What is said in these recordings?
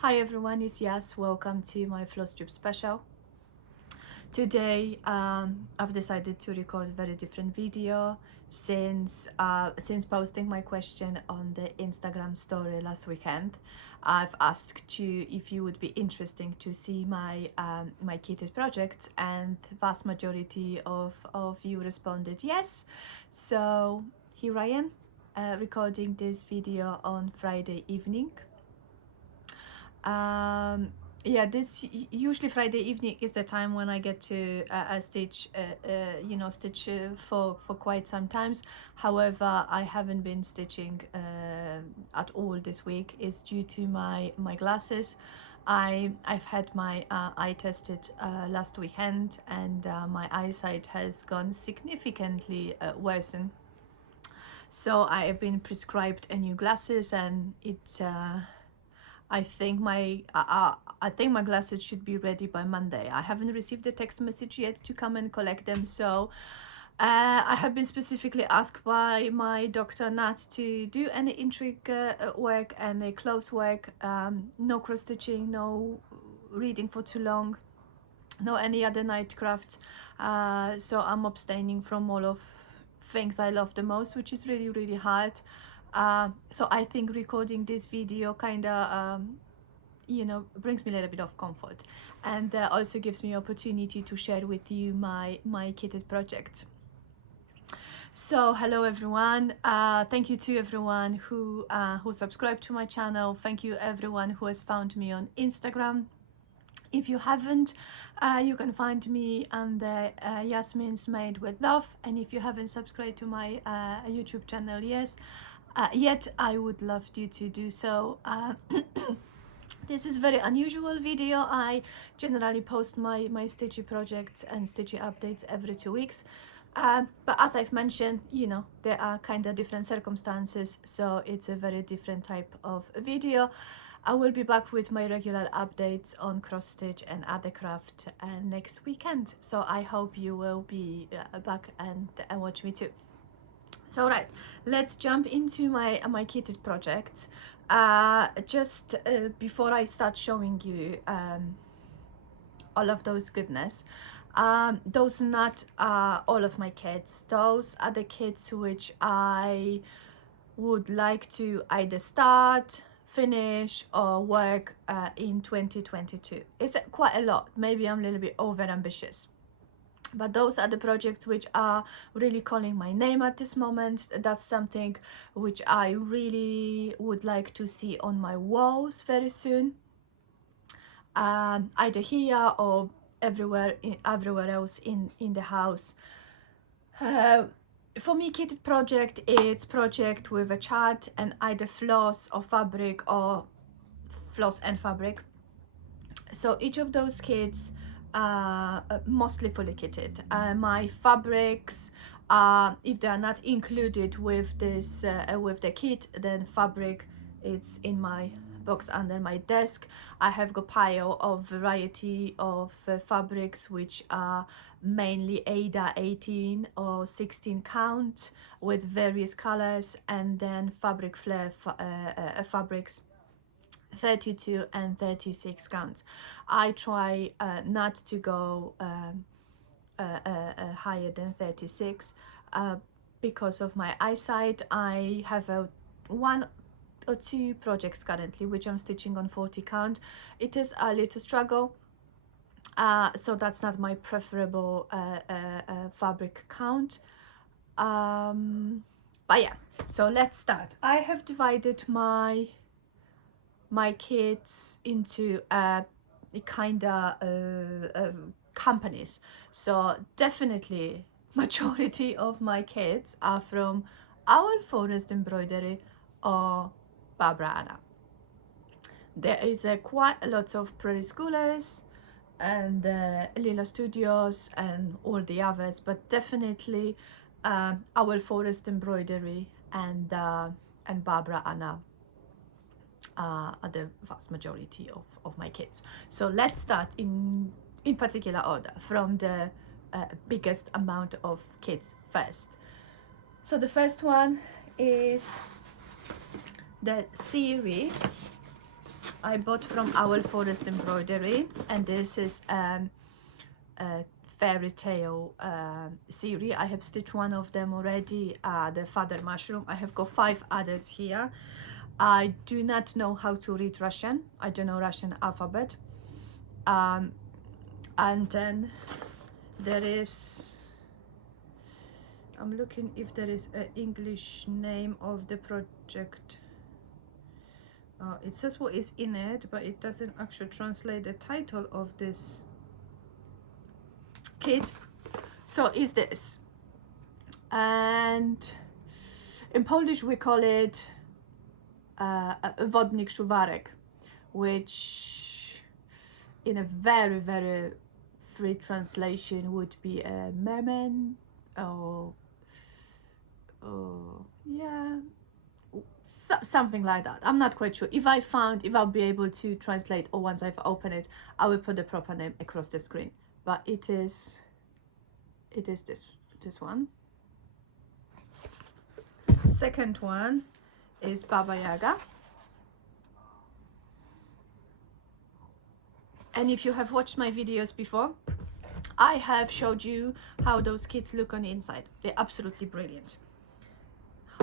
Hi everyone, it's Yas. Welcome to my Flosstube special. Today I've decided to record a very different video since posting my question on the Instagram story last weekend. I've asked you if you would be interested to see my my kitted projects, and the vast majority of you responded yes. So here I am recording this video on Friday evening. Yeah, this usually Friday evening is the time when I get to stitch for quite some times. However, I haven't been stitching at all this week. Is due to my glasses. I've had my eye tested last weekend, and my eyesight has gone significantly worsened. So I have been prescribed a new glasses, and it's I think my glasses should be ready by Monday. I haven't received a text message yet to come and collect them, so I have been specifically asked by my doctor not to do any intricate work and a close work, no cross stitching, no reading for too long, no any other night crafts. So I'm abstaining from all of things I love the most, which is really hard. So I think recording this video kind of brings me a little bit of comfort, and also gives me opportunity to share with you my kitted project. So hello everyone, thank you to everyone who subscribed to my channel. Thank you everyone who has found me on Instagram. If you haven't, you can find me under Yasmin'sMadewithLove, and if you haven't subscribed to my YouTube channel yet, I would love you to do so. This is very unusual video. I generally post my stitchy projects and stitchy updates every 2 weeks. But as I've mentioned, there are kind of different circumstances, so it's a very different type of video. I will be back with my regular updates on cross stitch and other craft next weekend. So I hope you will be back and watch me too. So right, let's jump into my kitted project. Just before I start showing you all of those goodness, those not all of my kits. Those are the kits which I would like to either start, finish, or work in 2022. It's quite a lot. Maybe I'm a little bit over ambitious, but those are the projects which are really calling my name at this moment. That's something which I really would like to see on my walls very soon, either here or everywhere else in the house. For me, kitted project, it's project with a chart and either floss or fabric, or floss and fabric. So each of those kits mostly fully kitted. My fabrics, if they are not included with this with the kit, then fabric is in my box under my desk. I have got pile of variety of fabrics which are mainly Ada 18 or 16 count with various colors, and then fabric flare fabrics 32 and 36 counts. I try not to go higher than 36 because of my eyesight. I have one or two projects currently which I'm stitching on 40 count. It is a little struggle, so that's not my preferable fabric count. But yeah, so let's start. I have divided my kits into kind of companies. So definitely majority of my kits are from our Forest Embroidery or Barbara Anna. There is quite a lot of Prairie Schoolers and Lila Studios and all the others, but definitely our Forest Embroidery and Barbara Anna are the vast majority of my kits. So let's start in particular order from the biggest amount of kits first. So the first one is the series I bought from Owl Forest Embroidery, and this is a Fairytale series. I have stitched one of them already, the Feather Mushroom. I have got 5 others here. I do not know how to read Russian. I don't know Russian alphabet. And then there is, I'm looking if there is an English name of the project. It says what is in it, but it doesn't actually translate the title of this kit. So is this, and in Polish we call it wodnik szuwarek, which in a very, very free translation would be a merman, or yeah, something like that. I'm not quite sure. If I'll be able to translate, or once I've opened it, I will put the proper name across the screen. But it is this one. Second one is Baba Yaga. And if you have watched my videos before, I have showed you how those kits look on the inside. They're absolutely brilliant.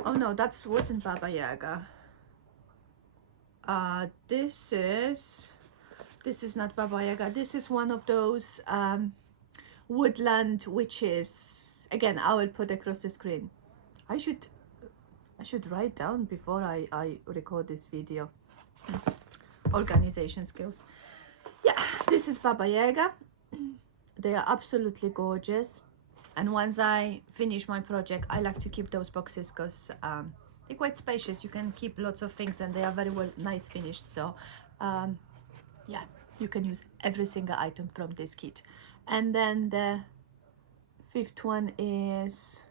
Oh no, that wasn't Baba Yaga. This is not Baba Yaga. This is one of those woodland witches. Again, I will put across the screen. I should write down before I record this video. Organization skills. Yeah, this is Baba Yaga. They are absolutely gorgeous. And once I finish my project, I like to keep those boxes because they're quite spacious. You can keep lots of things, and they are very well nice finished. So yeah, you can use every single item from this kit. And then the 5th one is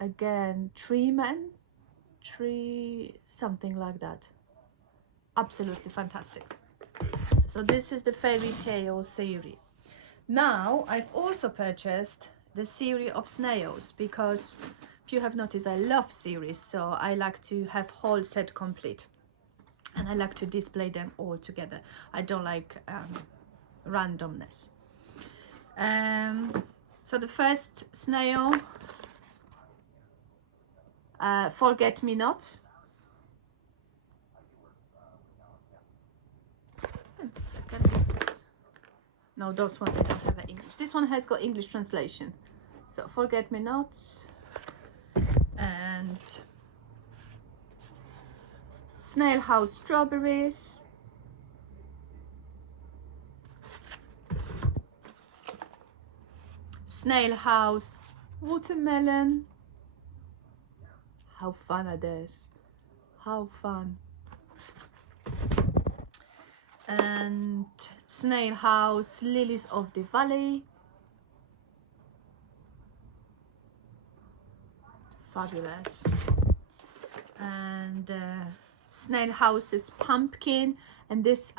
again tree something like that. Absolutely fantastic. So this is the Fairytale series. Now I've also purchased the series of snails, because if you have noticed, I love series, so I like to have whole set complete, and I like to display them all together. I don't like randomness. So the first snail, Forget Me Not. Wait a second. No, those ones don't have an English. This one has got English translation. So Forget Me Not, and Snail House Strawberries, Snail House Watermelon. How fun are these? How fun. And Snail House Lilies of the Valley. Fabulous. And Snail House's Pumpkin. And this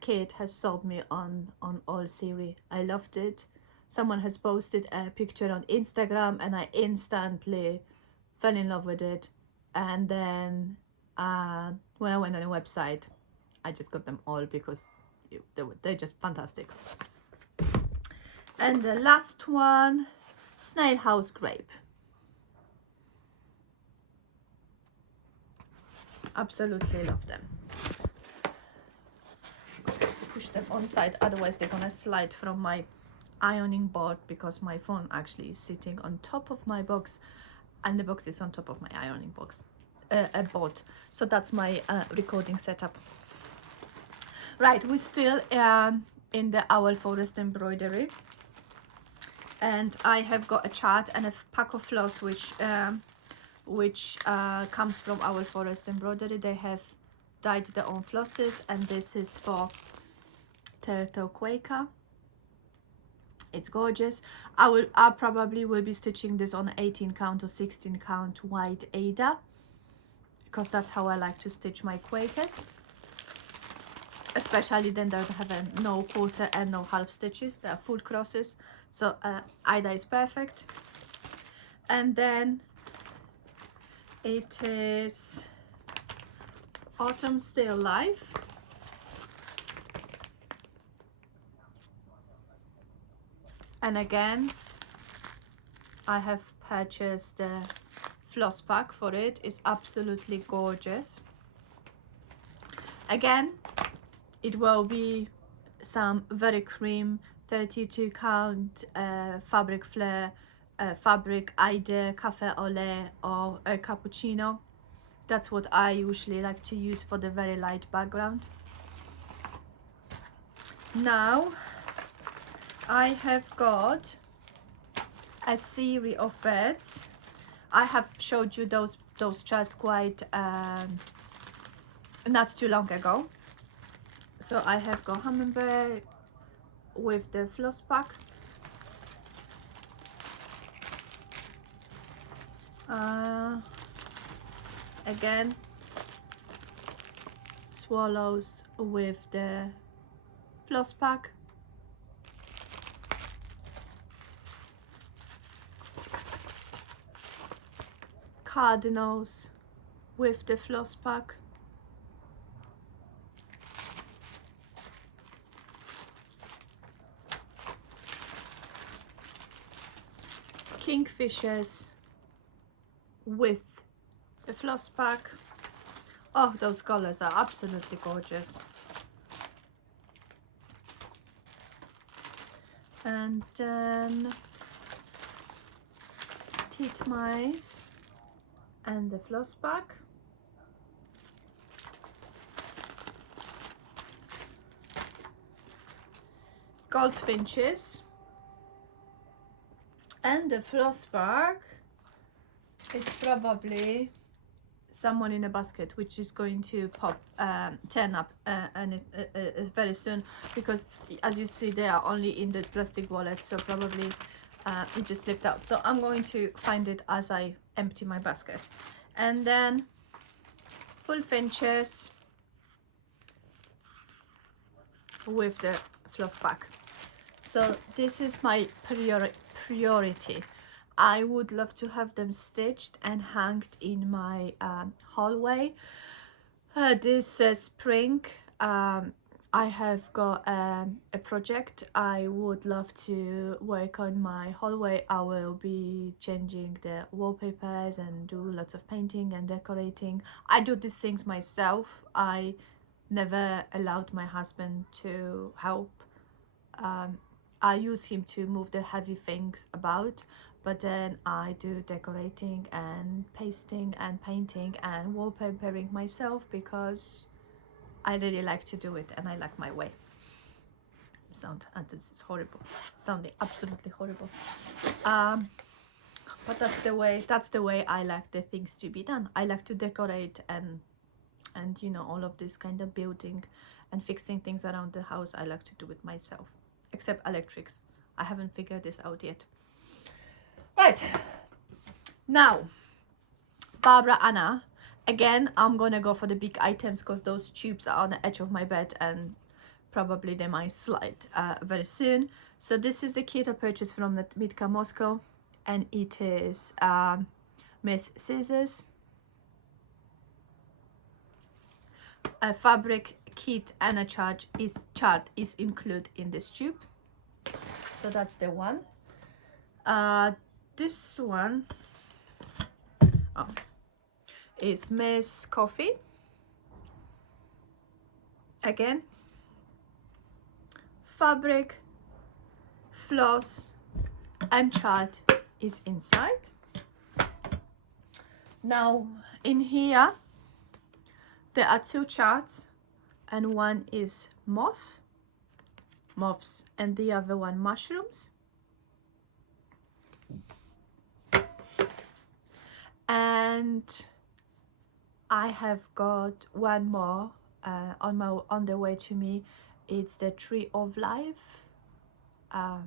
kit has sold me on all series. I loved it. Someone has posted a picture on Instagram, and I instantly fell in love with it. And then when I went on the website, I just got them all because they're just fantastic. And the last one, Snail House Grape. Absolutely love them. Push them on side, otherwise they're gonna slide from my ironing board, because my phone actually is sitting on top of my box, and the box is on top of my ironing box board. So that's my recording setup. Right, we're still in the Owl Forest Embroidery, and I have got a chart and a pack of floss which comes from Owl Forest Embroidery. They have dyed their own flosses, and this is for Turtle Quaker. It's gorgeous. I probably will be stitching this on 18 count or 16 count wide Ada, because that's how I like to stitch my Quakers. Especially then they have no quarter and no half stitches. They are full crosses. So Ida is perfect. And then it is Autumn Still Alive. And again, I have purchased the floss pack for it. It's absolutely gorgeous. Again, it will be some very cream 32 count fabric flare, fabric either cafe au lait or a cappuccino. That's what I usually like to use for the very light background. Now I have got a series of birds. I have showed you those charts quite not too long ago. So I have got hummingbird with the floss pack, again swallows with the floss pack, cardinals with the floss pack, kingfishers with the floss pack. Oh, those colors are absolutely gorgeous. And then titmice and the floss pack. Goldfinches and the floss pack. It's probably someone in a basket, which is going to turn up very soon, because as you see they are only in this plastic wallet, so probably it just slipped out. So I'm going to find it as I empty my basket. And then bullfinches with the floss pack. So this is my priority. I would love to have them stitched and hanged in my hallway. This spring I have got a project. I would love to work on my hallway. I will be changing the wallpapers and do lots of painting and decorating. I do these things myself. I never allowed my husband to help. I use him to move the heavy things about, but then I do decorating and pasting and painting and wallpapering myself, because I really like to do it and I like my way. And this is horrible, sounding absolutely horrible, but that's the way I like the things to be done. I like to decorate and you know, all of this kind of building and fixing things around the house. I like to do it myself, except electrics. I haven't figured this out yet. Right, now Barbara Anna. Again, I'm gonna go for the big items because those tubes are on the edge of my bed and probably they might slide very soon. So this is the kit I purchased from the Mitka Moscow, and it is Miss Scissors, a fabric kit, and a chart is included in this tube. So that's the one. This one is Miss Coffee. Again, fabric, floss, and chart is inside. Now in here there are two charts, and one is moths, and the other one mushrooms. And I have got one more on the way to me. It's the Tree of Life. I'll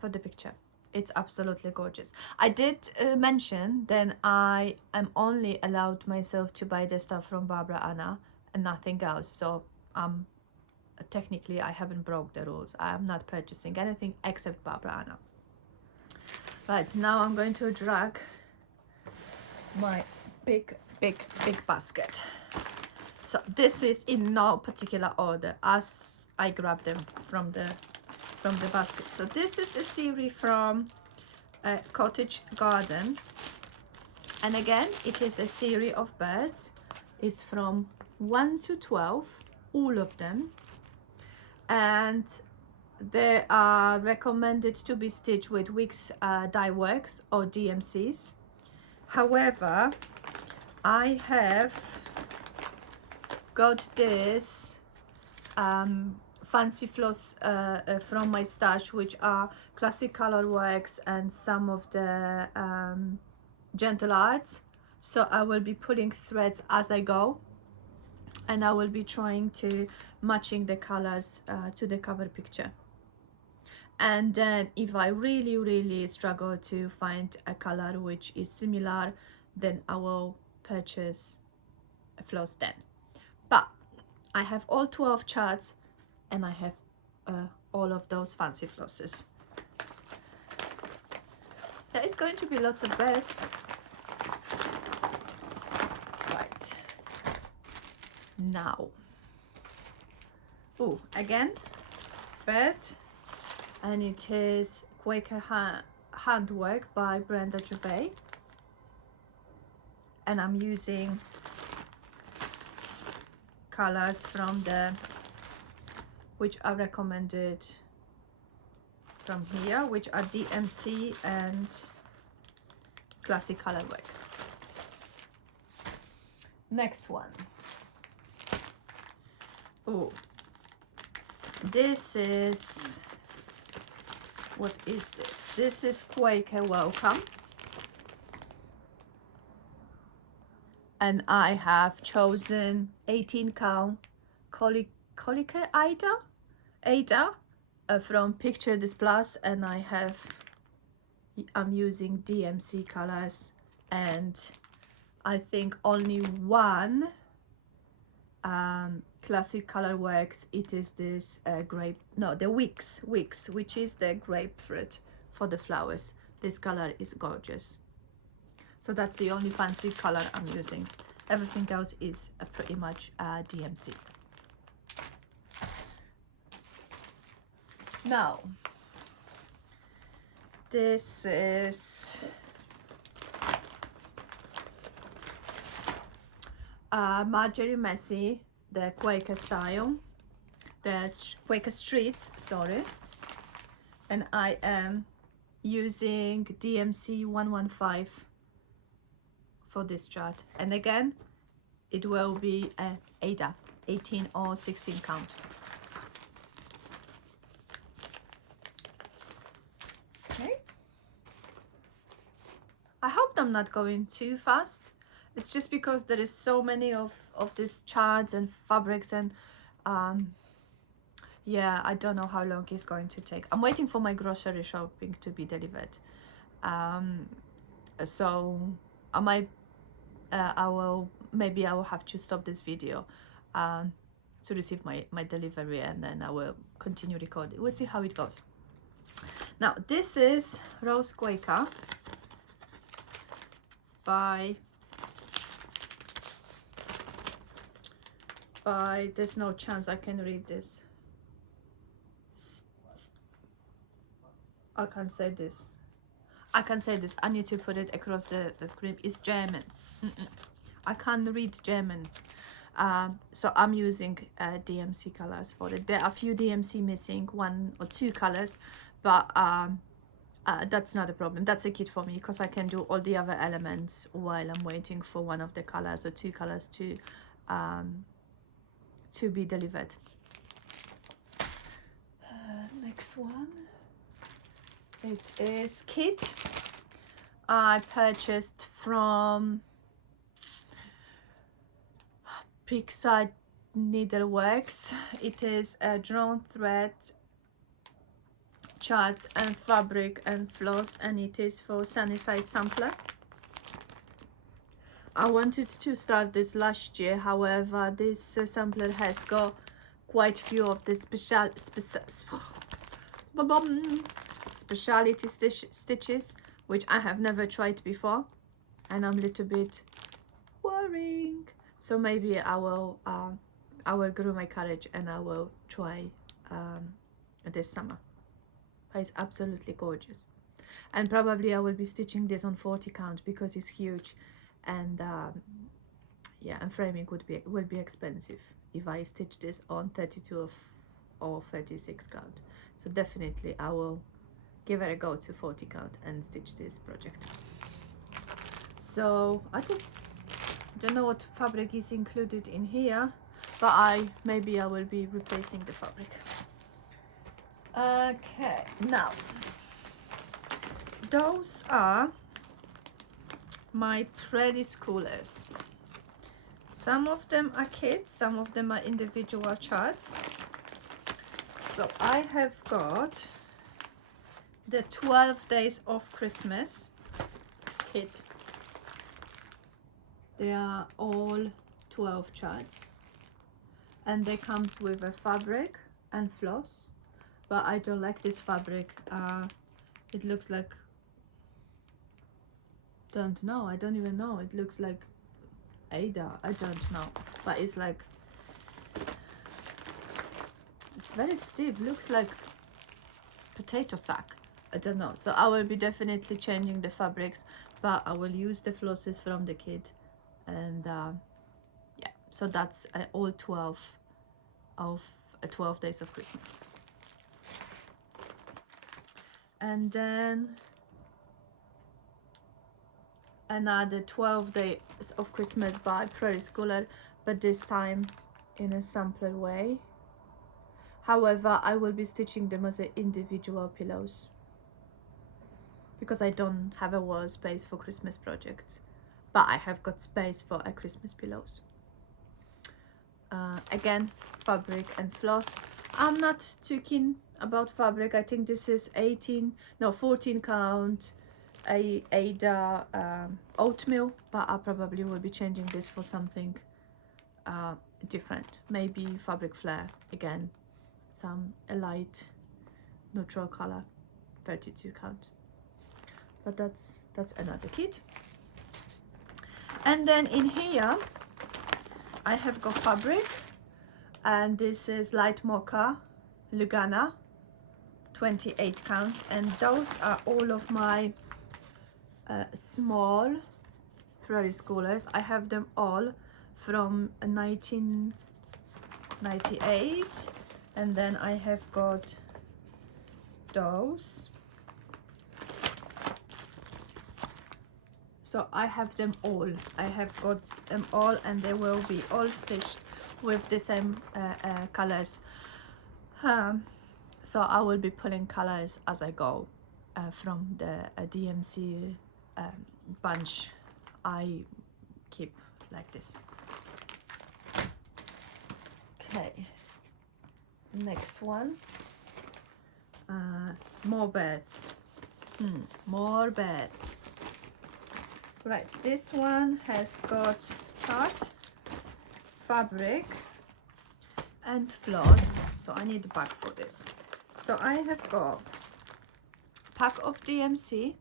put the picture. It's absolutely gorgeous. I did mention then I am only allowed myself to buy the stuff from Barbara Anna and nothing else. So technically I haven't broke the rules. I am not purchasing anything except Barbara Anna. Right, now I'm going to drag my big basket. So this is in no particular order as I grabbed them from the basket. So this is the series from Cottage Garden, and again it is a series of birds. It's from 1 to 12, all of them, and they are recommended to be stitched with Wix dye works or DMCs. However, I have got this fancy floss from my stash, which are classic color works and some of the gentle arts. So I will be pulling threads as I go, and I will be trying to matching the colors to the cover picture. And then if I really struggle to find a color which is similar, then I will purchase a floss then. But I have all 12 charts, and I have all of those fancy flosses. There is going to be lots of birds. Right. Now. Oh, again, bird. And it is Quaker handwork by Brenda Gervais. And I'm using colors from the which are recommended from here, which are DMC and classic color works. Next one. Oh, this is, what is this? This is Quaker Welcome, and I have chosen 18 count Quaker Ada from Picture This Plus, and I'm using DMC colors, and I think only one classic color works. It is this the Wix, which is the grapefruit for the flowers. This color is gorgeous. So that's the only fancy color I'm using. Everything else is pretty much DMC. Now, this is Marjorie Massey, the Quaker style, the Quaker Streets, sorry, and I am using DMC 115 for this chart, and again it will be Ada 18 or 16 count. Okay, I hope I'm not going too fast. It's just because there is so many of these charts and fabrics, and yeah, I don't know how long it's going to take. I'm waiting for my grocery shopping to be delivered, so I might I will have to stop this video to receive my delivery, and then I will continue recording. We'll see how it goes. Now, this is Rose Quaker by there's no chance I can read this. I can't say this. I need to put it across the screen. It's German. I can't read German. So I'm using DMC colors for it. There are a few DMC missing, 1 or 2 colors, but that's not a problem. That's a kit for me, because I can do all the other elements while I'm waiting for one of the colors or 2 colors to be delivered. Next one, it is kit. I purchased from Pixar Needleworks. It is a drawn thread chart and fabric and floss, and it is for Sunnyside sampler. I wanted to start this last year, however this sampler has got quite few of the speciality stitches, which I have never tried before, and I'm a little bit worrying So maybe I will grow my courage and I will try this summer. But it's absolutely gorgeous. And probably I will be stitching this on 40 count because it's huge, and yeah, and framing will be expensive if I stitch this on 32 or 36 count. So definitely I will give it a go to 40 count and stitch this project. So I don't know what fabric is included in here, but maybe I will be replacing the fabric. Okay, now those are my Prairie Schoolers. Some of them are kits, some of them are individual charts. So I have got the 12 Days of Christmas kit. They are all 12 charts, and they comes with a fabric and floss, but I don't like this fabric. It looks like, I don't even know, it looks like Ada, I don't know, but it's like, it's very stiff, looks like potato sack, I don't know. So I will be definitely changing the fabrics, but I will use the flosses from the kit, and yeah, so that's all 12 of 12 Days of Christmas. And then another 12 Days of Christmas by Prairie Schooler, but this time in a simpler way. However, I will be stitching them as individual pillows because I don't have a wall space for Christmas projects, but I have got space for a Christmas pillows. Again, fabric and floss. I'm not too keen about fabric. I think this is 14 count Ada oatmeal, but I probably will be changing this for something different. Maybe fabric flare again, a light neutral color, 32 count. But that's another kit. And then in here I have got fabric, and this is light mocha Lugana, 28 counts, and those are all of my small Prairie Schoolers. I have them all from 1998, and then I have got those. So I have them all. I have got them all, and they will be all stitched with the same colors. So I will be pulling colors as I go from the DMC bunch I keep like this. Okay, next one. More birds. More birds. Right, this one has got chart, fabric and floss, so I need a bag for this. So I have got pack of DMC,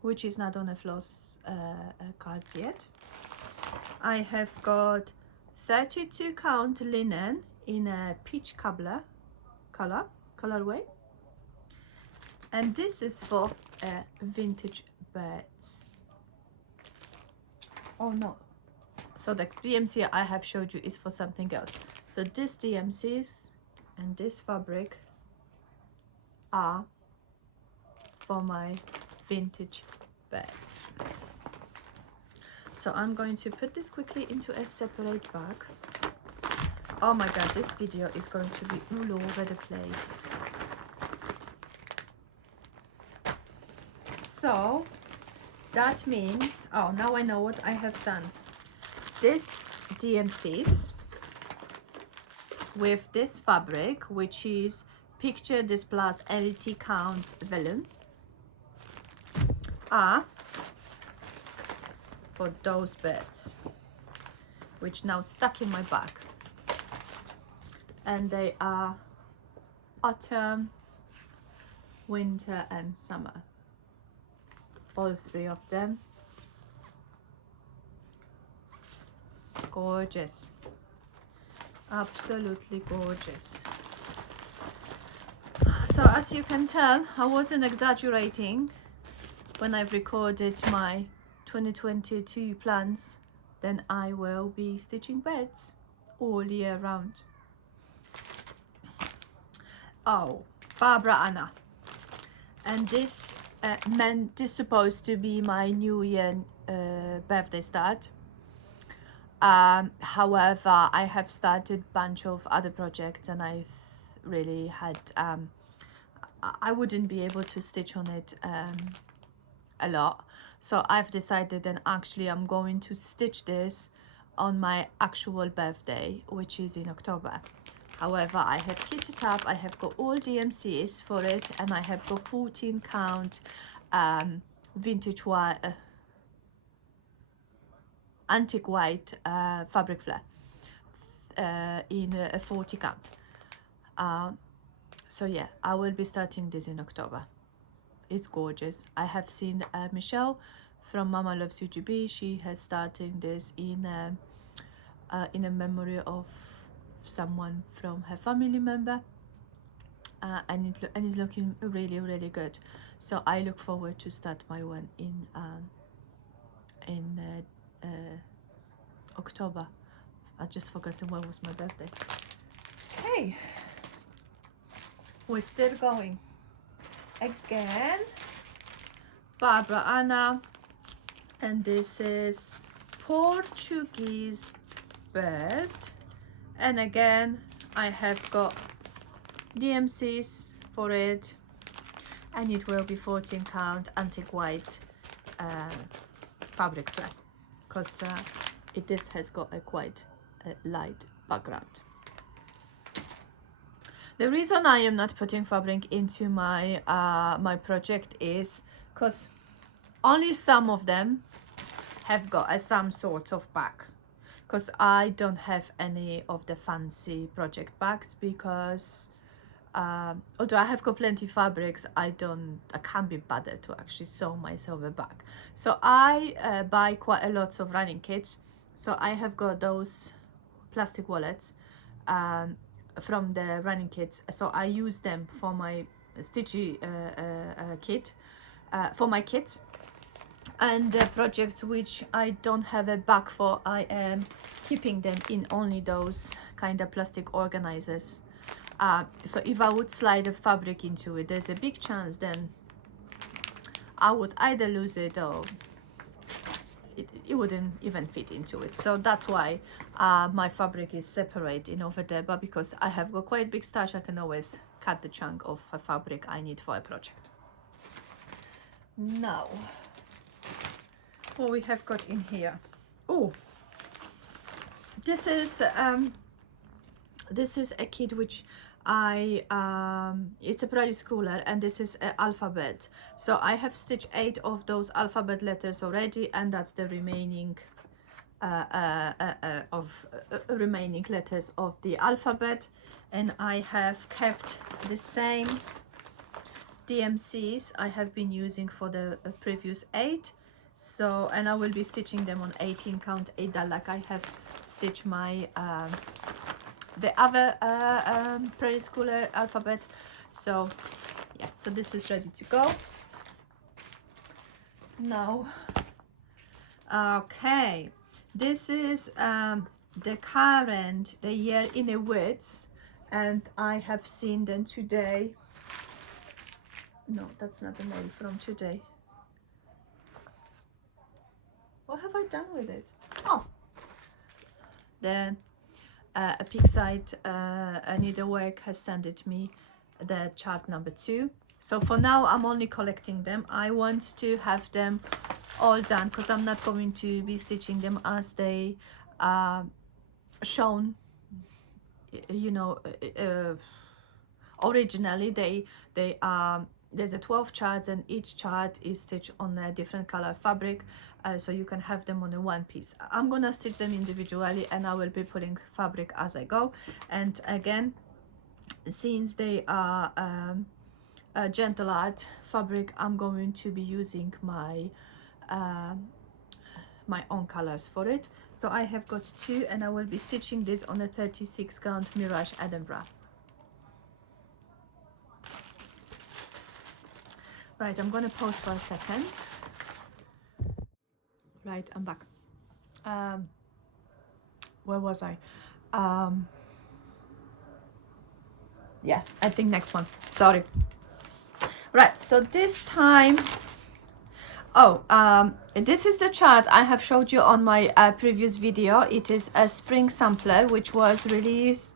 which is not on a floss cards yet. I have got 32 count linen in a peach colorway, and this is for vintage birds. Oh no, so the DMC I have showed you is for something else. So this DMCs and this fabric are for my vintage birds. So I'm going to put this quickly into a separate bag. Oh my god, this video is going to be all over the place. So that means, oh, now I know what I have done. This DMCs with this fabric, which is Picture This Plus LT Count Vellum, are for those birds, which now stuck in my bag. And they are autumn, winter and summer. All three of them. gorgeous, absolutely gorgeous. So as you can tell, I wasn't exaggerating when I've recorded my 2022 plans. Then I will be stitching beds all year round. Oh, Barbara Anna, and this this is supposed to be my New Year birthday start. However, I have started a bunch of other projects, and I really had I wouldn't be able to stitch on it a lot, so I've decided that actually I'm going to stitch this on my actual birthday, which is in October. However, I have kit it up, I have got all DMCs for it, and I have got 14 count vintage white antique white fabric flare in a 40 count. So yeah, I will be starting this in October. It's gorgeous. I have seen Michelle from Mama Loves UGB. She has started this in a memory of someone from her family member, and it's looking really, really good. So I look forward to start my one in October. I just forgotten when was my birthday. Hey, we're still going. Again, Barbara Anna, and this is Portuguese bird, and again I have got DMCs for it, and it will be 14 count antique white fabric flare, because this has got a quite light background. The reason I am not putting fabric into my my project is because only some of them have got some sort of back, because I don't have any of the fancy project bags, because although I have got plenty fabrics, I can't be bothered to actually sew myself a bag. So I buy quite a lot of running kits. So I have got those plastic wallets from the running kits, so I use them for my stitchy kit, for my kits. And the projects which I don't have a bag for, I am keeping them in only those kind of plastic organizers. So if I would slide the fabric into it, there's a big chance then I would either lose it or it wouldn't even fit into it. So that's why my fabric is separating over there, but because I have got quite a big stash, I can always cut the chunk of a fabric I need for a project. Now, what we have got in here. Oh, this is a kit which it's a Prairie Schooler, and this is an alphabet. So I have stitched 8 of those alphabet letters already, and that's the remaining remaining letters of the alphabet. And I have kept the same DMCs I have been using for the previous 8. So, and I will be stitching them on 18 count 8, like I have stitched my the other Prairie Schooler alphabet. So yeah, so this is ready to go now. Okay, this is the year in the woods, and I have seen them today. No, that's not the mail from today. What have I done with it? Oh, the a Pixide needlework has sent it me the chart number 2. So for now I'm only collecting them. I want to have them all done, because I'm not going to be stitching them as they shown, you know, originally. They there's a 12 charts, and each chart is stitched on a different color fabric, so you can have them on a one piece. I'm gonna stitch them individually, and I will be putting fabric as I go. And again, since they are gentle art fabric, I'm going to be using my my own colors for it. So I have got 2, and I will be stitching this on a 36 count Mirage Edinburgh. Right, I'm gonna pause for a second. Right, I'm back. Where was I? Yeah, I think next one. Sorry. Right, so this time, this is the chart I have showed you on my previous video. It is a spring sampler which was released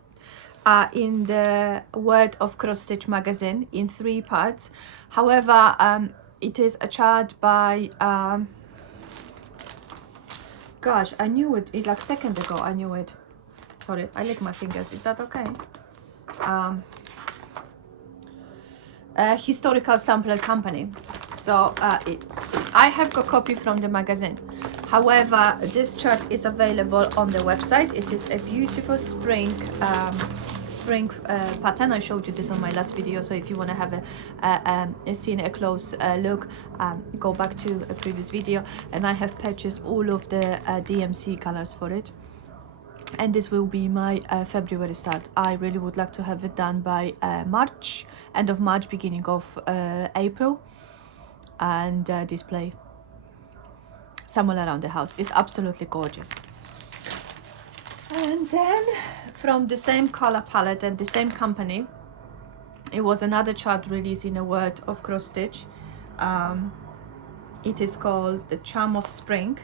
in the World of Cross Stitch magazine in 3 parts. However, it is a chart by gosh, I knew it like a second ago. I knew it. Sorry, I lick my fingers. Is that okay? Historical Sampler Company. So I have got a copy from the magazine. However, this chart is available on the website. It is a beautiful spring pattern. I showed you this on my last video, so if you want to have seen a close look, go back to a previous video. And I have purchased all of the DMC colors for it, and this will be my February start. I really would like to have it done by March, end of March, beginning of April, and display somewhere around the house. It's absolutely gorgeous. And then from the same color palette and the same company, it was another chart released in a World of Cross Stitch. It is called The Charm of Spring.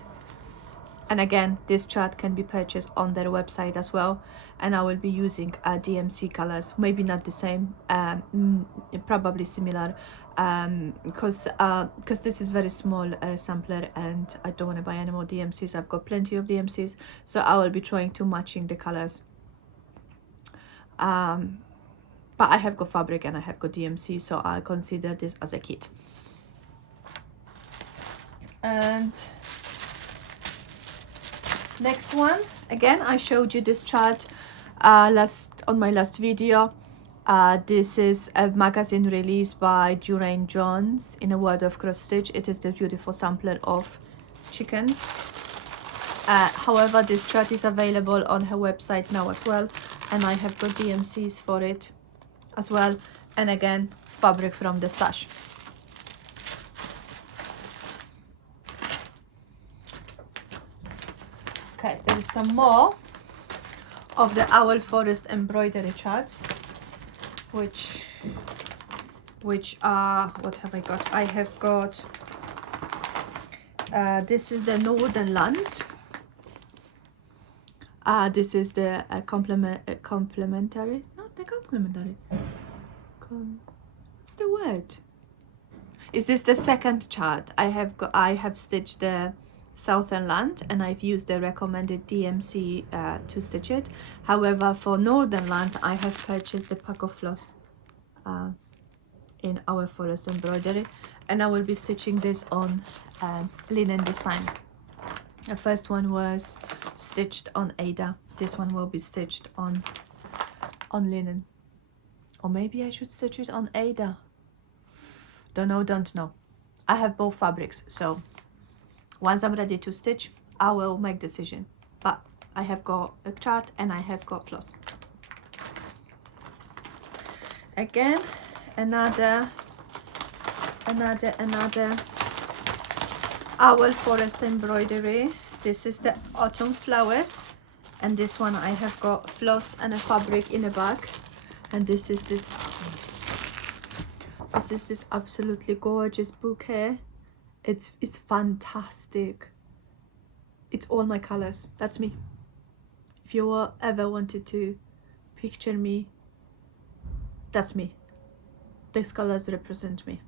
And again, this chart can be purchased on their website as well. And I will be using DMC colors, maybe not the same, probably similar, because this is very small sampler, and I don't want to buy any more DMCs. I've got plenty of DMCs, so I will be trying to matching the colors. But I have got fabric and I have got DMC, so I consider this as a kit. And next one, again, I showed you this chart on my last video. This is a magazine released by Jurain Jones in a World of Cross Stitch. It is the beautiful sampler of chickens. However, this chart is available on her website now as well, and I have got DMCs for it as well, and again, fabric from the stash. Okay, there is some more of the Owl Forest embroidery charts, which are, what have I got? I have got, this is the Northern Land. This is the complementary, not the complementary. What's the word? Is this the second chart? I have stitched the Southern Land, and I've used the recommended DMC to stitch it. However, for Northern Land, I have purchased the pack of floss in Our Forest embroidery, and I will be stitching this on linen this time. The first one was stitched on Ada. This one will be stitched on linen, or maybe I should stitch it on Ada. Don't know. I have both fabrics, so once I'm ready to stitch, I will make decision. But I have got a chart and I have got floss. Again, another Owl Forest embroidery. This is the Autumn Flowers, and this one I have got floss and a fabric in the back, and this is this absolutely gorgeous bouquet. It's fantastic. It's all my colors. That's me. If you ever wanted to picture me, that's me. These colors represent me.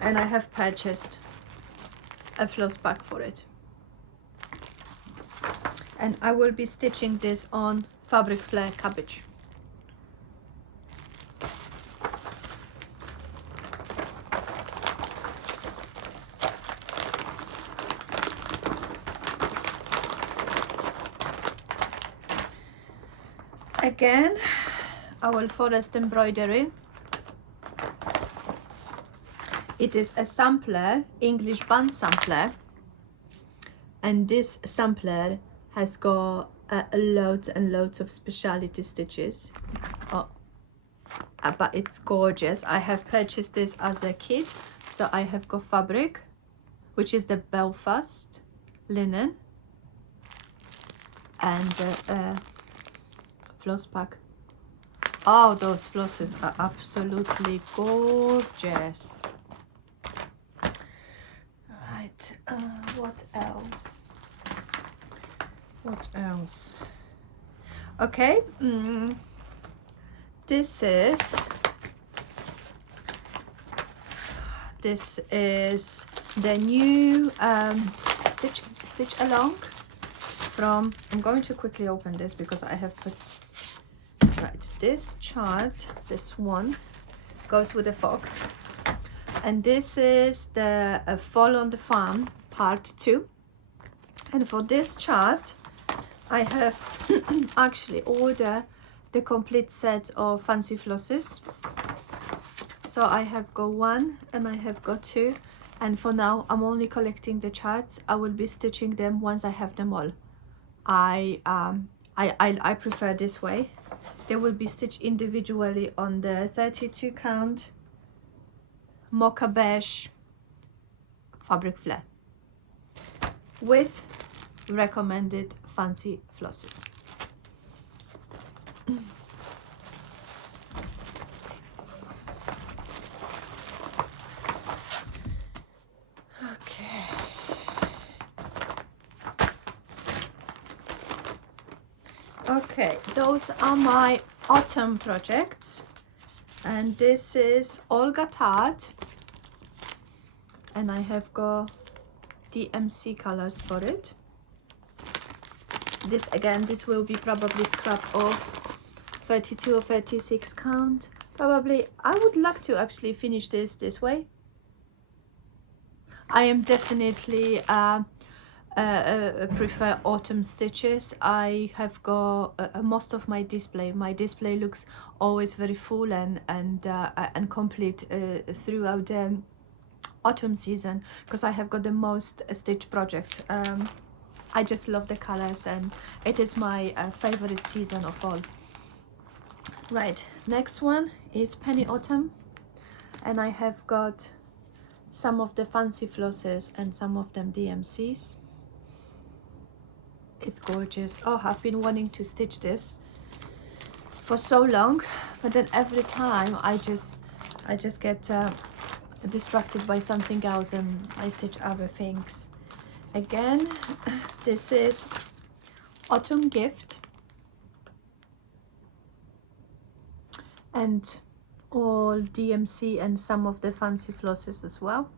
And I have purchased a floss bag for it. And I will be stitching this on Fabric Flare Cabbage. Again, Owl Forest embroidery. It is a sampler, English band sampler, and this sampler has got loads and loads of specialty stitches. Oh, but it's gorgeous. I have purchased this as a kit, so I have got fabric, which is the Belfast linen, and floss pack. Oh, those flosses are absolutely gorgeous. Right, what else? What else? Okay, this is the new stitch along from, I'm going to quickly open this because I have put, right, this chart, this one goes with the fox, and this is the Fall on the Farm part 2. And for this chart I have actually ordered the complete set of fancy flosses. So I have got 1 and I have got 2, and for now I'm only collecting the charts. I will be stitching them once I have them all. I prefer this way. They will be stitched individually on the 32 count mocha beige fabric flare with recommended fancy flosses. Okay, those are my autumn projects, and this is Olga Tart, and I have got DMC colors for it. This again, this will be probably scrap of 32 or 36 count. Probably I would like to actually finish this way. I am definitely prefer autumn stitches. I have got most of my display. My display looks always very full and complete throughout the autumn season, because I have got the most stitch project. I just love the colors, and it is my favorite season of all. Right, next one is Penny Autumn, and I have got some of the fancy flosses and some of them DMCs. It's gorgeous. Oh, I've been wanting to stitch this for so long, but then every time I just get distracted by something else and I stitch other things. Again, this is Autumn Gift, and all DMC and some of the fancy flosses as well.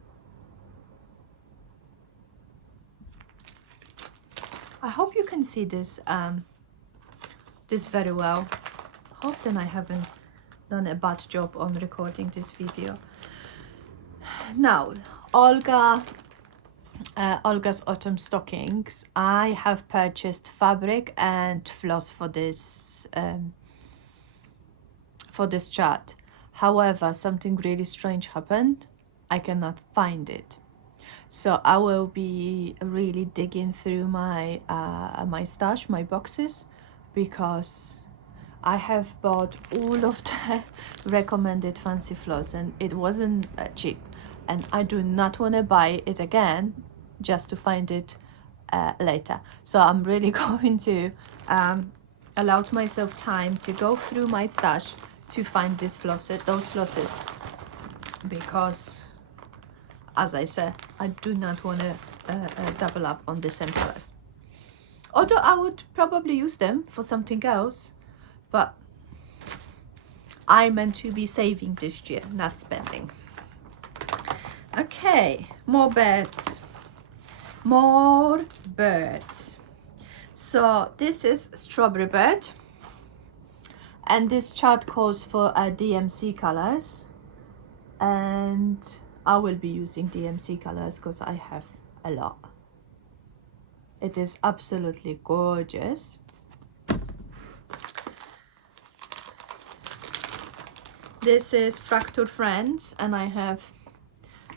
I hope you can see this this very well. Hope then I haven't done a bad job on recording this video. Now, Olga's autumn stockings. I have purchased fabric and floss for this chart. However, something really strange happened. I cannot find it. So I will be really digging through my my stash, my boxes, because I have bought all of the recommended fancy floss and it wasn't cheap, and I do not want to buy it again just to find it later. So I'm really going to allow myself time to go through my stash to find those flosses, because as I said, I do not want to double up on the same colors. Although I would probably use them for something else, but I meant to be saving this year, not spending. Okay, more birds. More birds. So this is Strawberry Bird, and this chart calls for DMC colors, and I will be using DMC colors because I have a lot. It is absolutely gorgeous. This is Fractal Friends, and I have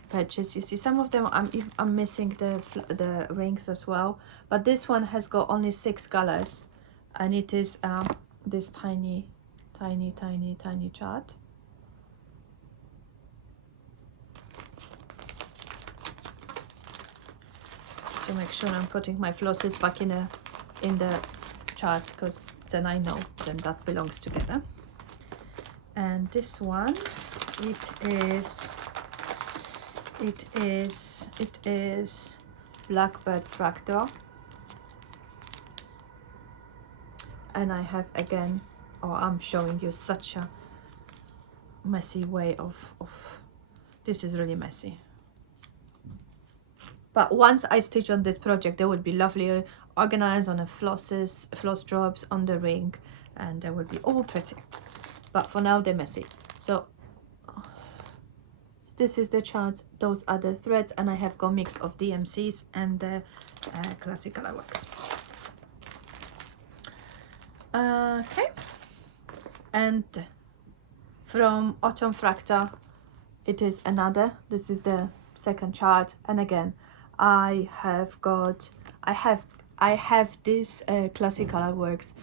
purchased. You see, some of them I'm missing the rings as well, but this one has got only 6 colors, and it is this tiny chart. To make sure I'm putting my flosses back in the chart, because then I know then that belongs together. And this one, it is Blackbird fractal, and I have again, I'm showing you such a messy way of this is really messy. But once I stitch on this project, they will be lovely organized on a floss drops on the ring, and they will be all pretty. But for now, they're messy. So this is the charts. Those are the threads, and I have got a mix of DMCs and the classic colorworks. Okay, and from Autumn Fractal, it is another. This is the second chart, and again, I have this classic colorworks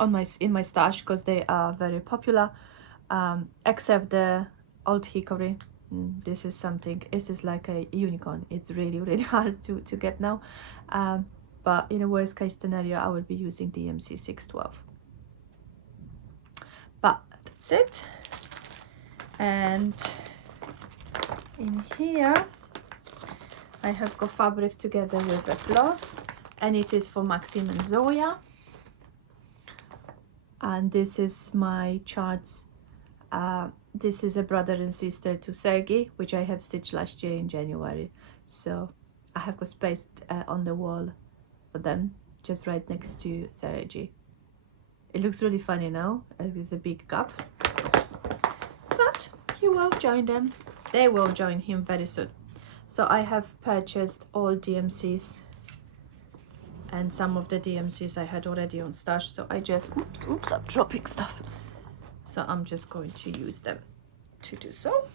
in my stash, because they are very popular, except the Old Hickory. This is something, this is like a unicorn. It's really hard to get now, but in a worst case scenario, I will be using DMC 612. But that's it. And in here I have got fabric together with a floss, and it is for Maxim and Zoya. And this is my charts. This is a brother and sister to Sergey, which I have stitched last year in January. So I have got space on the wall for them, just right next to Sergey. It looks really funny now. There's a big gap. But he will join them. They will join him very soon. So I have purchased all DMCs, and some of the DMCs I had already on stash. So I just, oops, I'm dropping stuff. So I'm just going to use them to do so.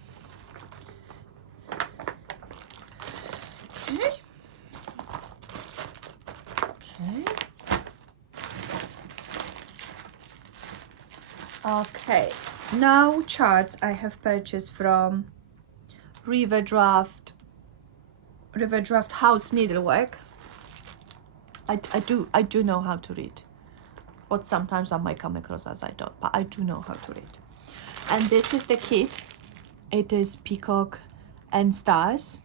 Okay. Okay. Now charts I have purchased from River Draft House Needlework. I do know how to read, but sometimes I might come across as I don't, but I do know how to read. And this is the kit. It is peacock and stars,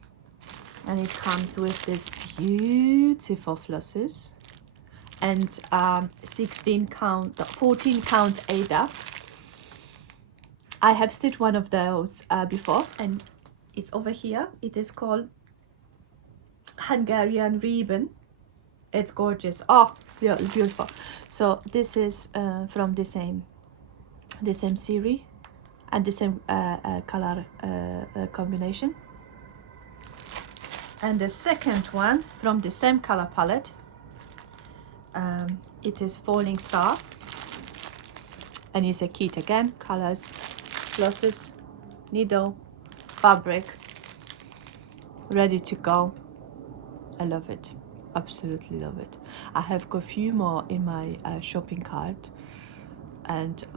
and it comes with this beautiful flosses and 14 count Ada. I have stitched one of those before, and it's over here. It is called Hungarian ribbon. It's gorgeous. Oh, beautiful. So this is from the same series and the same color combination. And the second one from the same color palette. It is Falling Star, and it's a kit again. Colors, flosses, needle, fabric, ready to go. I love it. Absolutely love it. I have got a few more in my shopping cart,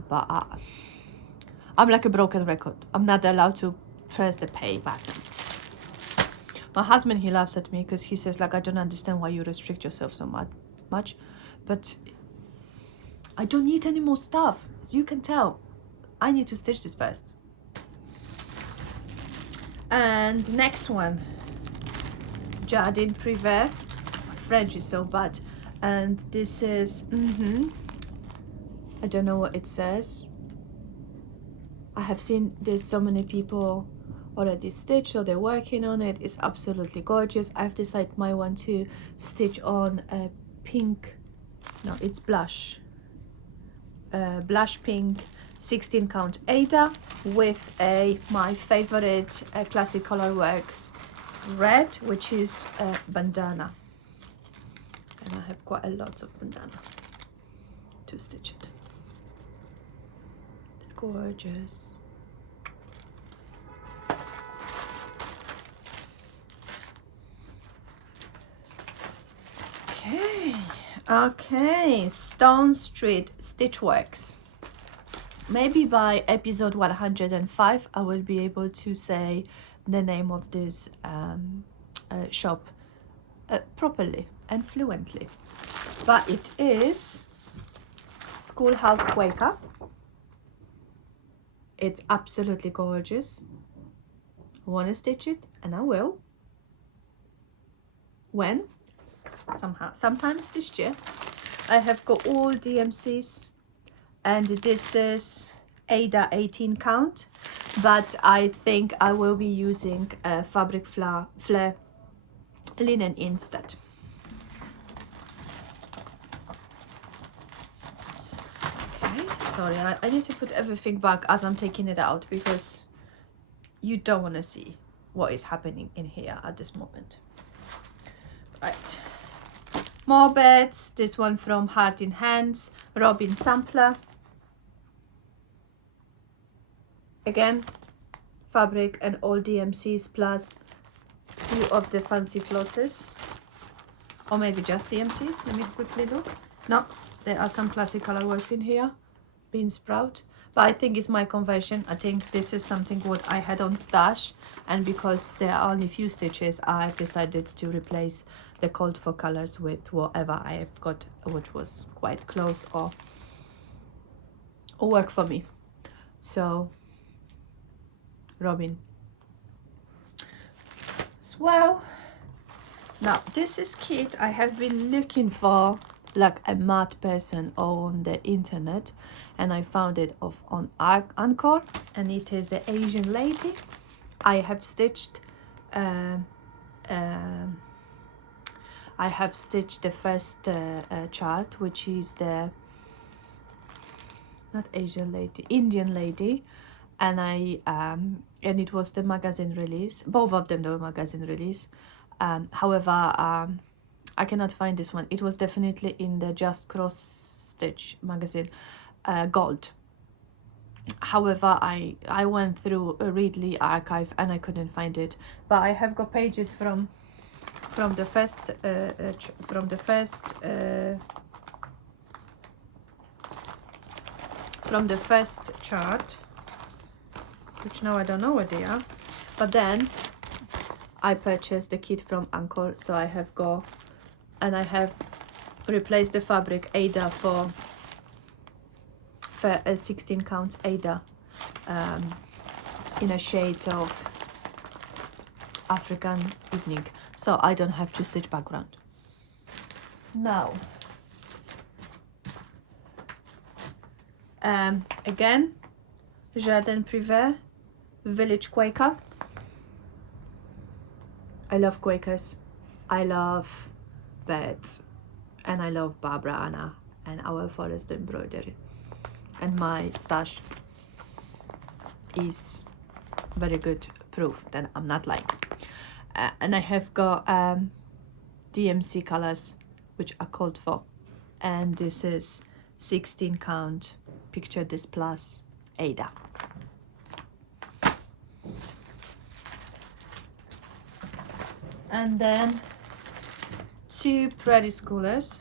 but I'm like a broken record. I'm not allowed to press the pay button. My husband, he laughs at me because he says, like, I don't understand why you restrict yourself so much, but I don't need any more stuff. As you can tell, I need to stitch this first. And next one, Jardin Privé. French is so bad, and this is I don't know what it says. I have seen there's so many people already stitched, so they're working on it. It's absolutely gorgeous. I've decided my one to stitch on a pink, no, it's blush pink 16 count Ada with my favorite classic colorworks red, which is bandana. And I have quite a lot of bandana to stitch it. It's gorgeous. Okay, Stone Street Stitchworks. Maybe by episode 105 I will be able to say the name of this shop properly and fluently, but it is Schoolhouse Quaker. It's absolutely gorgeous. I want to stitch it, and I will when sometimes this year. I have got all DMCs, and this is Ada 18 count, but I think I will be using fabric flare linen instead. Okay, sorry, I need to put everything back as I'm taking it out, because you don't want to see what is happening in here at this moment. Right, more beds. This one from Heart in Hands, Robin Sampler. Again, fabric and all DMCs plus 2 of the fancy flosses, or maybe just DMCs. Let me quickly look. No, there are some classic colorworks in here, bean sprout, but I think it's my conversion. I think this is something what I had on stash, and because there are only few stitches, I've decided to replace the called for colors with whatever I have got, which was quite close or work for me. So Robin as well. Now this is kit I have been looking for like a mad person on the internet, and I found it on Anchor, and it is the Asian lady. I have stitched the first chart, which is the not Asian lady, Indian lady, and and it was the magazine release. Both of them were magazine release. However, I cannot find this one. It was definitely in the Just Cross Stitch magazine, gold. However, I went through a Readly archive and I couldn't find it. But I have got pages from the first chart, which now I don't know where they are. But then I purchased the kit from Anchor, so I have got, and I have replaced the fabric Ada for 16 counts Ada in a shade of African Evening, so I don't have to stitch background. Now again, Jardin Privé, Village Quaker. I love Quakers, I love beds, and I love Barbara Anna and our forest embroidery, and my stash is very good proof that I'm not lying. And I have got DMC colors which are called for, and this is 16 count Picture This Plus Ada. And then 2 Prairie Schoolers.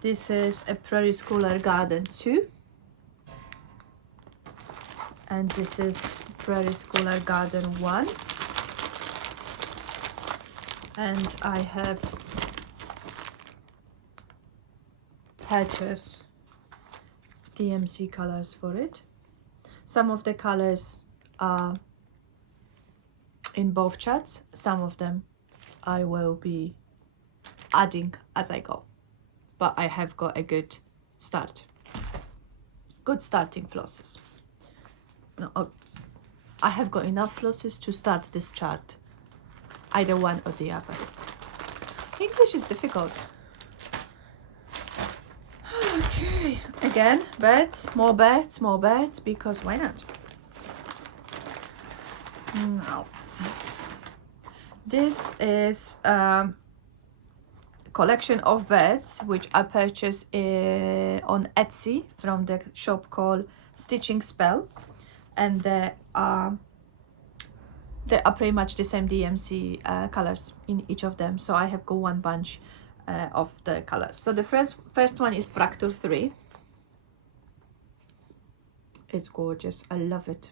This is a Prairie Schooler Garden 2, and this is Prairie Schooler Garden 1, and I have purchased DMC colors for it. Some of the colors are in both charts, some of them I will be adding as I go, but I have got a good start, good starting flosses. No, I have got enough flosses to start this chart, either one or the other. English is difficult. Okay, again, birds, more birds, more birds, because why not? Now, this is a collection of birds which I purchased on Etsy from the shop called Stitching Spell, and there are they are pretty much the same DMC colors in each of them, so I have got one bunch of the colors. So the first one is Fractal 3. It's gorgeous, I love it.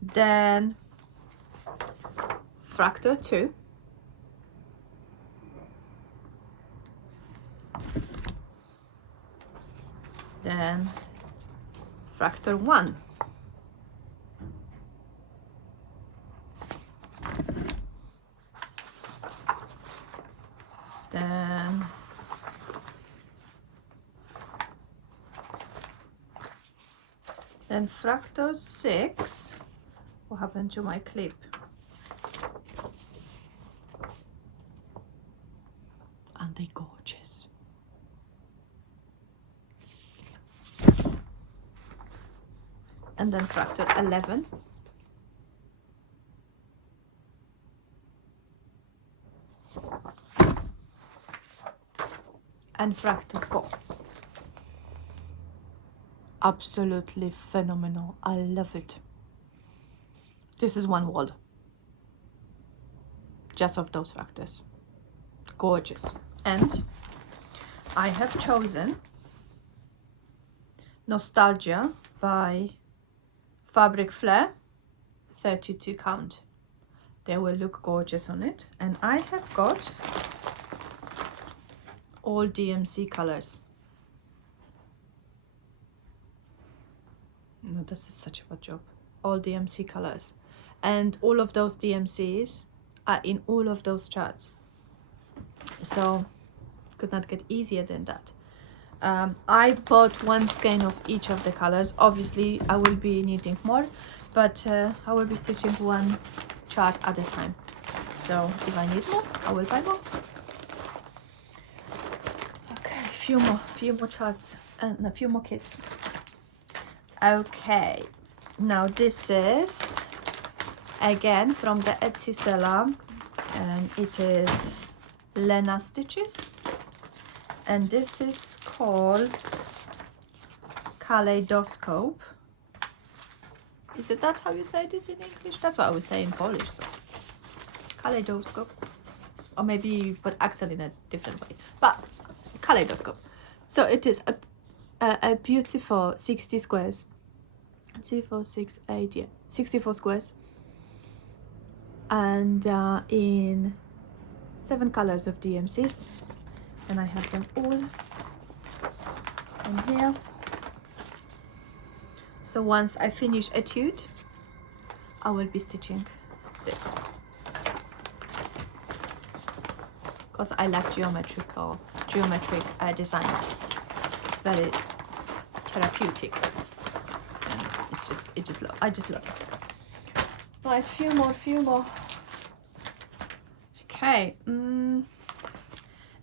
Then Fractal 2. Then Fractal 1. Then Fractal 6. What happened to my clip? Aren't they gorgeous? And then Fractal 11. And Fractal 4. Absolutely phenomenal. I love it. This is one wall just of those fractals. Gorgeous. And I have chosen Nostalgia by Fabric Flair 32 count. They will look gorgeous on it. And I have got all DMC colors. No, this is such a bad job. All DMC colors, and all of those DMCs are in all of those charts, so could not get easier than that. I bought one skein of each of the colors. Obviously I will be needing more, but I will be stitching one chart at a time, so if I need more I will buy more. Okay, few more charts and a few more kits. Okay, now this is again from the Etsy seller, and it is Lena Stitches, and this is called Kaleidoscope. Is it that's how you say this in English? That's what I would say in Polish. So Kaleidoscope, or maybe you put accent in a different way, but Kaleidoscope. So it is a beautiful 60 squares. 2, 4, 6, 8, yeah, 64 squares, and in 7 colors of DMCs, and I have them all in here. So once I finish Etude, I will be stitching this, because I like geometric designs. It's very therapeutic. I just love it. Right, few more. Okay.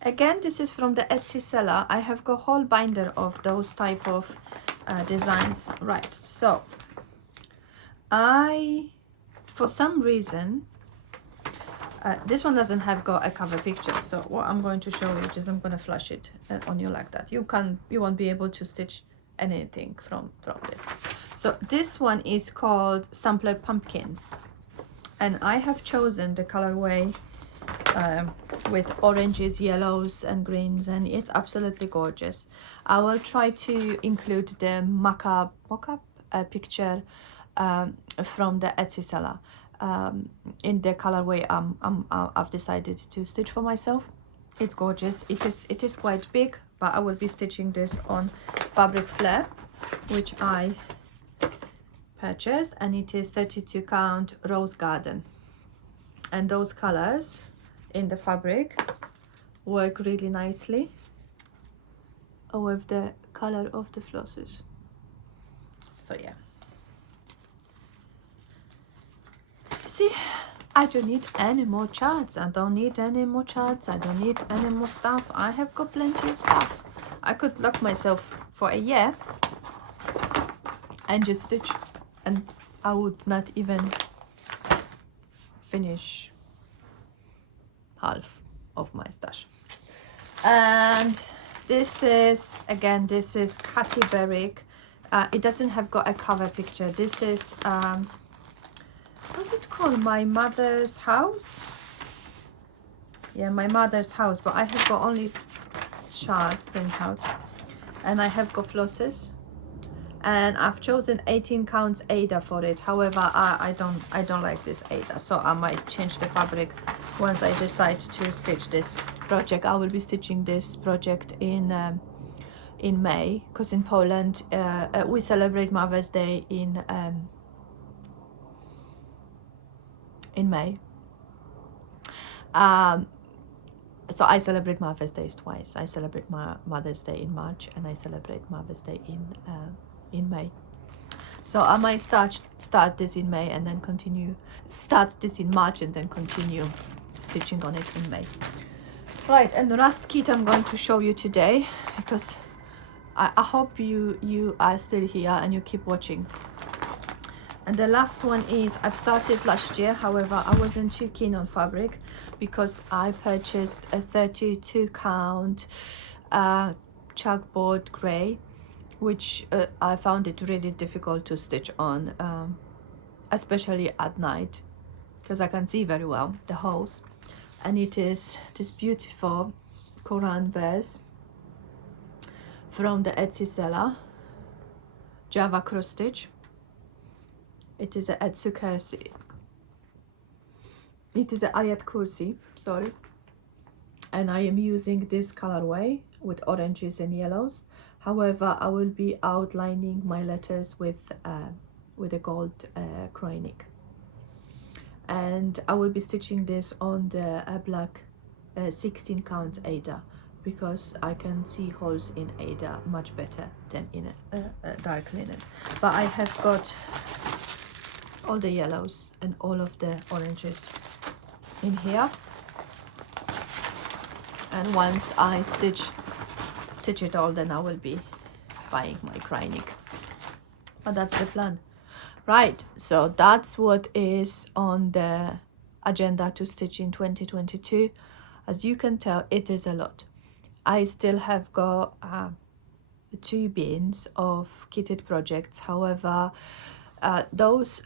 Again, this is from the Etsy seller. I have got a whole binder of those type of designs. Right, so for some reason, this one doesn't have got a cover picture. So what I'm going to show you is I'm going to flash it on you like that. You won't be able to stitch anything from this. So this one is called Sampler Pumpkins, and I have chosen the colorway with oranges, yellows and greens, and it's absolutely gorgeous. I will try to include the mock-up picture from the Etsy seller in the colorway I've decided to stitch for myself. It's gorgeous. It is quite big, but I will be stitching this on Fabric Flair, which I purchased, and it is 32 count Rose Garden, and those colors in the fabric work really nicely with the color of the flosses. So yeah, see, I don't need any more charts. I don't need any more charts. I don't need any more stuff. I have got plenty of stuff. I could lock myself for a year and just stitch, and I would not even finish half of my stash. And this is, again, this is Kathy Berwick It doesn't have got a cover picture. This is what's it called, my mother's house. Yeah, my mother's house, but I have got only chart printout, and I have got flosses, and I've chosen 18 counts Ada for it. However, I don't like this Ada, so I might change the fabric once I decide to stitch this project. I will be stitching this project in May, because in Poland we celebrate Mother's Day in May. So I celebrate Mother's Day twice. I celebrate my Mother's Day in March, and I celebrate Mother's Day in May. So I might start this in May and then start this in March and then continue stitching on it in May. Right, and the last kit I'm going to show you today, because I hope you are still here and you keep watching. And the last one is, I've started last year, however I wasn't too keen on fabric because I purchased a 32 count chalkboard grey, which I found it really difficult to stitch on, especially at night, because I can see very well the holes. And it is this beautiful Quran verse from the Etsy seller, Java cross stitch. It is a Etsy Kursi. It is a Ayat Kursi, sorry. And I am using this colorway with oranges and yellows. However, I will be outlining my letters with a gold crayonic. And I will be stitching this on the black 16 count Ada, because I can see holes in Ada much better than in a dark linen. But I have got all the yellows and all of the oranges in here, and once I stitch it all, then I will be buying my crayonic. But that's the plan. Right, so that's what is on the agenda to stitch in 2022. As you can tell, it is a lot. I still have got 2 bins of kitted projects. However, those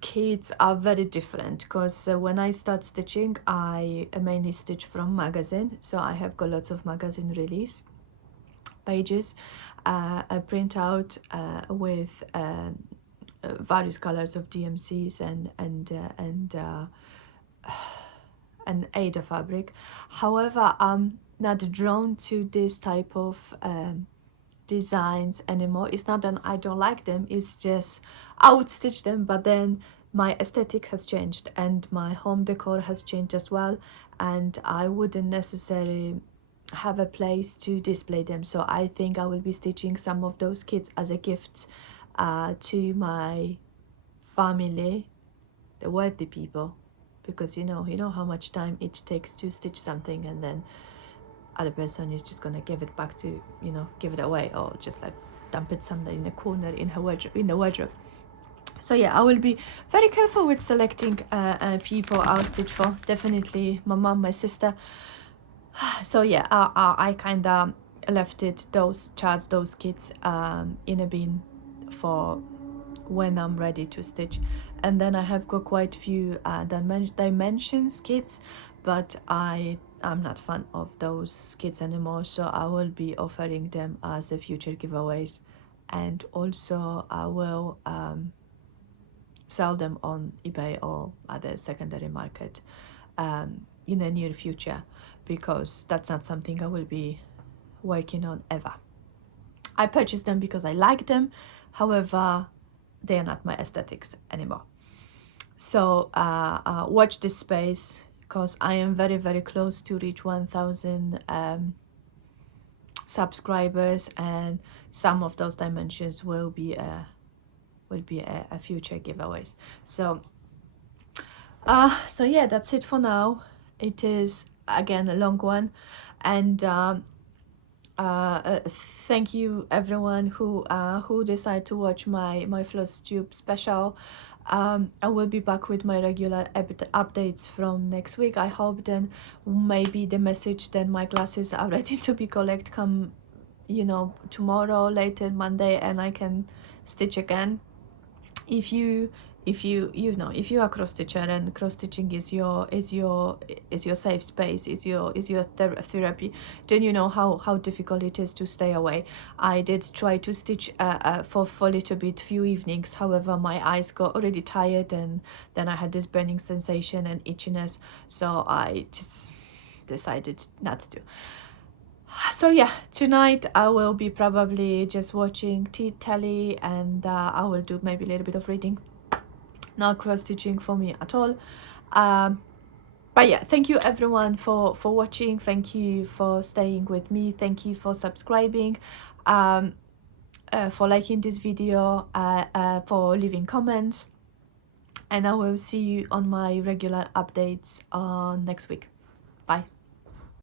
kits are very different, because when I start stitching, I mainly stitch from magazine, so I have got lots of magazine release pages, a printout with various colors of DMCs and Ada fabric. However, I'm not drawn to this type of designs anymore. It's not that I don't like them, it's just I would stitch them, but then my aesthetic has changed and my home decor has changed as well, and I wouldn't necessarily have a place to display them. So I think I will be stitching some of those kits as a gift to my family, the wealthy people, because you know how much time it takes to stitch something, and then other person is just gonna give it back to, give it away, or just like dump it somewhere in a corner in the wardrobe. So yeah, I will be very careful with selecting people I'll stitch for. Definitely my mom, my sister. So yeah, I kind of left those charts, those kits in a bin for when I'm ready to stitch. And then I have got quite a few dimensions kits, but I'm not fan of those kits anymore, so I will be offering them as a future giveaways, and also I will sell them on eBay or other secondary market in the near future, because that's not something I will be working on ever. I purchased them because I like them, however they are not my aesthetics anymore. So watch this space, because I am very, very close to reach 1,000 subscribers, and some of those dimensions will be a future giveaways. So yeah, that's it for now. It is again a long one, and thank you everyone who decide to watch my Flosstube special. I will be back with my regular updates from next week. I hope then maybe the message that my glasses are ready to be collected come you know, tomorrow, later Monday, and I can stitch again. If you you know, if you are cross stitcher and cross stitching is your safe space, is your therapy, then you know how difficult it is to stay away. I did try to stitch for a little bit, few evenings. However, my eyes got already tired, and then I had this burning sensation and itchiness, so I just decided not to. So yeah, tonight I will be probably just watching telly, and I will do maybe a little bit of reading. Not cross stitching for me at all. But yeah, thank you everyone for watching. Thank you for staying with me. Thank you for subscribing, for liking this video, for leaving comments, and I will see you on my regular updates on next week.